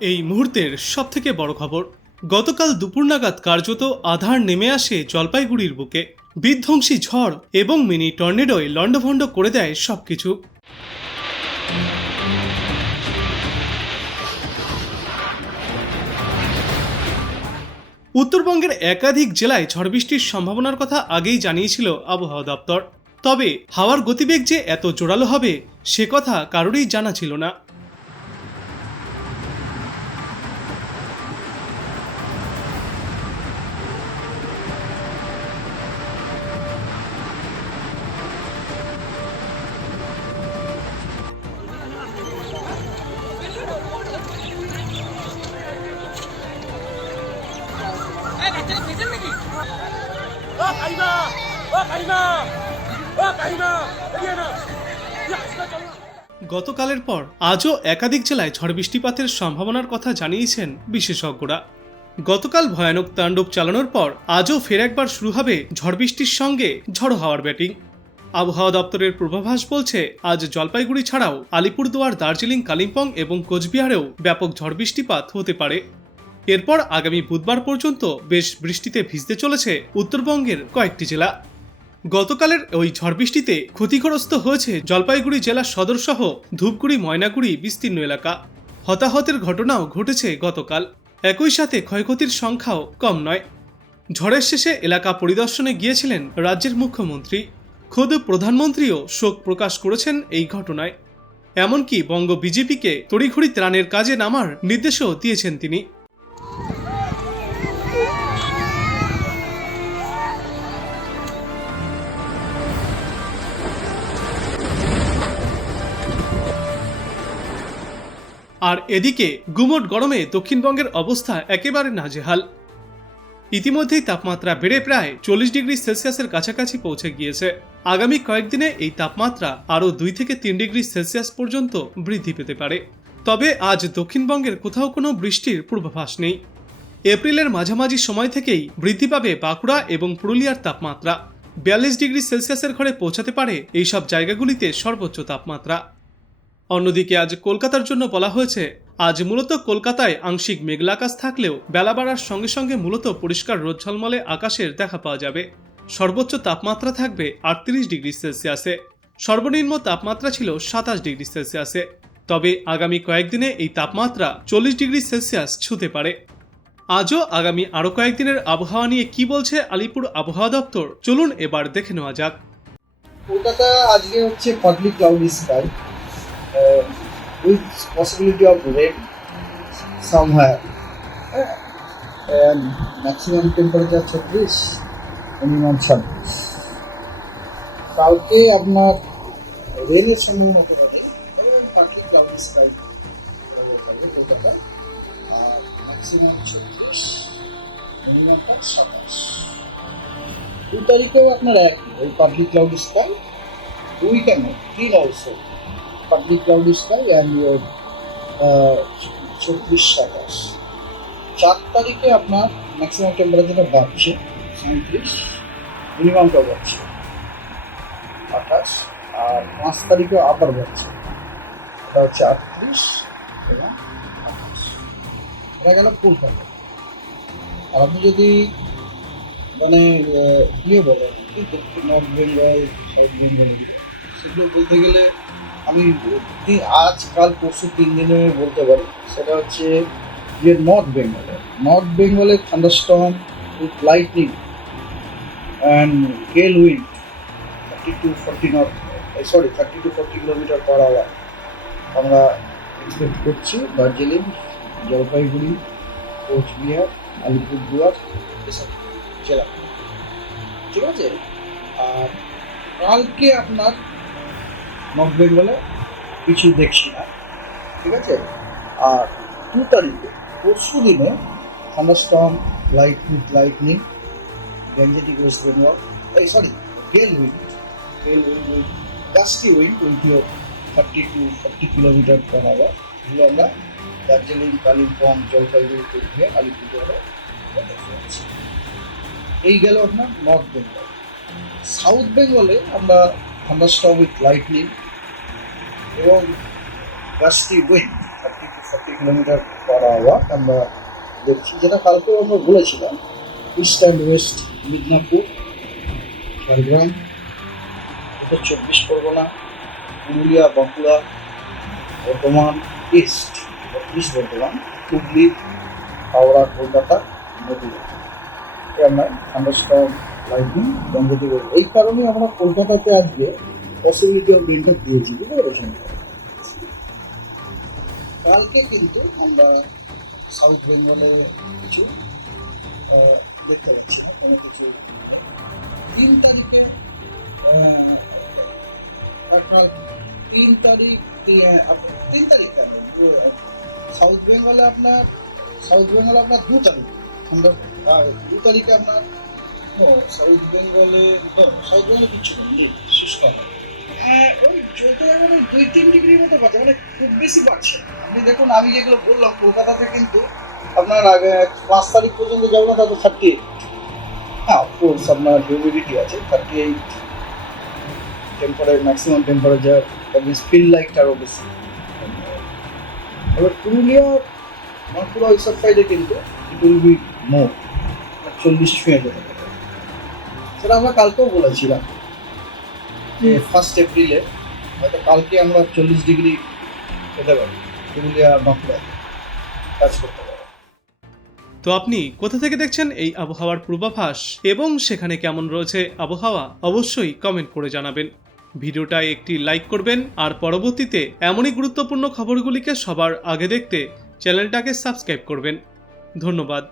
এই মুহূর্তের সবথেকে বড় খবর, গতকাল দুপুর নাগাদ কার্যত আঁধার নেমে আসে জলপাইগুড়ির বুকে। বিধ্বংসী ঝড় এবং মিনি টর্নেডোয় লণ্ডভণ্ড করে দেয় সবকিছু। উত্তরবঙ্গের একাধিক জেলায় ঝড় বৃষ্টির সম্ভাবনার কথা আগেই জানিয়েছিল আবহাওয়া দপ্তর। তবে হাওয়ার গতিবেগ যে এত জোরালো হবে সে কথা কারোরই জানা ছিল না। গতকালের পর আজও একাধিক জেলায় ঝড় বৃষ্টিপাতের সম্ভাবনার কথা জানিয়েছেন বিশেষজ্ঞরা। গতকাল ভয়ানক তাণ্ডব চালানোর পর আজও ফের একবার শুরু হবে ঝড় বৃষ্টির সঙ্গে ঝড়ো হাওয়ার ব্যাটিং। আবহাওয়া দপ্তরের পূর্বাভাস বলছে, আজ জলপাইগুড়ি ছাড়াও আলিপুরদুয়ার, দার্জিলিং, কালিম্পং এবং কোচবিহারেও ব্যাপক ঝড় বৃষ্টিপাত হতে পারে। এরপর আগামী বুধবার পর্যন্ত বেশ বৃষ্টিতে ভিজতে চলেছে উত্তরবঙ্গের কয়েকটি জেলা। গতকালের ওই ঝড় বৃষ্টিতে ক্ষতিগ্রস্ত হয়েছে জলপাইগুড়ি জেলা সদর সহ ধূপগুড়ি, ময়নাগুড়ি বিস্তীর্ণ এলাকা। হতাহতের ঘটনাও ঘটেছে গতকাল। একই সাথে ক্ষয়ক্ষতির সংখ্যাও কম নয়। ঝড়ের শেষে এলাকা পরিদর্শনে গিয়েছিলেন রাজ্যের মুখ্যমন্ত্রী। খোদ প্রধানমন্ত্রীও শোক প্রকাশ করেছেন এই ঘটনায়। এমনকি বঙ্গ বিজেপিকে তড়িঘড়ি ত্রাণের কাজে নামার নির্দেশও দিয়েছেন তিনি। আর এদিকে গুমোট গরমে দক্ষিণবঙ্গের অবস্থা একেবারে নাজেহাল। ইতিমধ্যেই তাপমাত্রা বেড়ে প্রায় 40 ডিগ্রি সেলসিয়াসের কাছাকাছি পৌঁছে গিয়েছে। আগামী কয়েকদিনে এই তাপমাত্রা আরও 2 থেকে 3 ডিগ্রি সেলসিয়াস পর্যন্ত বৃদ্ধি পেতে পারে। তবে আজ দক্ষিণবঙ্গের কোথাও কোনো বৃষ্টির পূর্বাভাস নেই। এপ্রিলের মাঝামাঝি সময় থেকেই বৃদ্ধি পাবে বাঁকুড়া এবং পুরুলিয়ার তাপমাত্রা। 42 ডিগ্রি সেলসিয়াসের ঘরে পৌঁছাতে পারে এইসব জায়গাগুলিতে সর্বোচ্চ তাপমাত্রা। অন্যদিকে আজ কলকাতার জন্য বলা হয়েছে, আজ মূলত কলকাতায় আংশিক মেঘলা আকাশ থাকলেও বেলা বাড়ার সঙ্গে সঙ্গে মূলত পরিষ্কার রোদ ঝলমলে আকাশের দেখা পাওয়া যাবে। সর্বোচ্চ তাপমাত্রা থাকবে 38 ডিগ্রি সেলসিয়াসে। সর্বনিম্ন তাপমাত্রা ছিল 27 ডিগ্রি সেলসিয়াসে। তবে আগামী কয়েকদিনে এই তাপমাত্রা 40 ডিগ্রি সেলসিয়াস ছুঁতে পারে। আজও আগামী আরও কয়েকদিনের আবহাওয়া নিয়ে কি বলছে আলিপুর আবহাওয়া দপ্তর, চলুন এবার দেখে নেওয়া যাক। কলকাতা আজকে হচ্ছে partly cloudy sky with possibility of rain somewhere, and maximum temperature 36, minimum 36. কালকে আপনার রেনের সম্ভাবনা হতে পারে, partly cloudy sky কলকাতায়, আর ম্যাক্সিমাম 36, মিনিমামটা 27। 2 তারিখেও আপনার একই, ওই partly cloudy sky, weekend 3 also partly cloudy sky and your 34-27। 4 তারিখে আপনার ম্যাক্সিমাম টেম্পারেচারটা বাড়ছে 37, মিনিমামটা বাড়ছে 28, আর 5 তারিখে আবার বাড়ছে, এটা হচ্ছে 38 এবং 28। এটা গেল কলকাতা। আর আপনি যদি মানে বলেন নর্থ বেঙ্গল, সাউথ বেঙ্গল, সেগুলো বলতে গেলে আমি আজকাল পরশু 3 দিনে বলতে পারি। সেটা হচ্ছে যে নর্থ বেঙ্গলে thunderstorm with lightning and gale wind 30 to 40 kilometre per hour আমরা এক্সপেক্ট করছি দার্জিলিং, জলপাইগুড়ি, কোচবিহার, আলিপুরদুয়ার এসব জেলা। ঠিক আছে। আর কালকে আপনার নর্থ বেঙ্গলে কিছু দেখছি না, ঠিক আছে। আর 2 তারিখে পরশু দিনে thunderstorm lightning gangetic West Bengal, gale wind with gusty wind with 30 to 40 kilometre per hour, এগুলো আমরা দার্জিলিং, কালিম্পং, জলপাইগুড়ি, কোচবিহার, আলিপুরদুয়ারে দেখতে পাচ্ছি। এই গেল আপনার নর্থ বেঙ্গল। সাউথ বেঙ্গলে আমরা থান্ডারস্টর্ম উইথ লাইটনিং এবং গাস্টি উইন্ড 30 to 40 কিলোমিটার পাওয়া আমরা দেখছি, যেটা কালকেও আমরা বলেছিলাম। East and West Midnapore, Jhargram, উত্তর 24 পরগনা, পুরুলিয়া, বাঁকুড়া, বর্ধমান ইস্ট, বর্ধমান, হুগলি, হাওড়া, কলকাতা, নদীয়া, আমরা থান্ডারস্টর্ম, লাইটনিং বন্ধ দেব। এই কারণে আমরা কলকাতাতে আজকে পসিবিলিটি অফ রেনটা দিয়েছি, বুঝতে পেরেছেন? কালকে কিন্তু আমরা সাউথ বেঙ্গলে কিছু দেখতে পাচ্ছি, এখানে কিছু 3 তারিখে আপনার 3 তারিখ সাউথ বেঙ্গলে আপনার 2 তারিখ আমরা 2 তারিখে আপনার সাউথ বেঙ্গলে কিছু নেই, শুষ্ক হবে। ওই যত এখন 2-3 ডিগ্রির মতো বাড়ছে, মানে খুব বেশি বাড়ছে। আপনি দেখুন, আমি যেগুলো বললাম কলকাতাতে কিন্তু আপনার আগে 5 তারিখ পর্যন্ত যাবো না, তাতে 38। হ্যাঁ, অফকোর্স আপনার হিউমিডিটি আছে, 38 ম্যাক্সিমাম টেম্পারেচার, ফিল লাইকটা আরও বেশি। এবার পুরুলিয়া, বাঁকুড়া ওইসব সাইডে কিন্তু ইট উইল বি মোর, 40 ছুঁয়ে যেতে পারে। সেটা আমরা কালকেও বলেছিলাম যে 1 এপ্রিলে হয়তো কালকে আমরা 40 ডিগ্রি পেতে পারি, পুরুলিয়া, বাঁকুড়া কাজ করতে পারি। তো আপনি কোথা থেকে দেখছেন এই আবহাওয়ার পূর্বাভাস এবং সেখানে কেমন রয়েছে আবহাওয়া, অবশ্যই কমেন্ট করে জানাবেন। ভিডিওটায় একটি লাইক করবেন আর পরবর্তীতে এমনই গুরুত্বপূর্ণ খবরগুলিকে সবার আগে দেখতে চ্যানেলটাকে সাবস্ক্রাইব করবেন। ধন্যবাদ।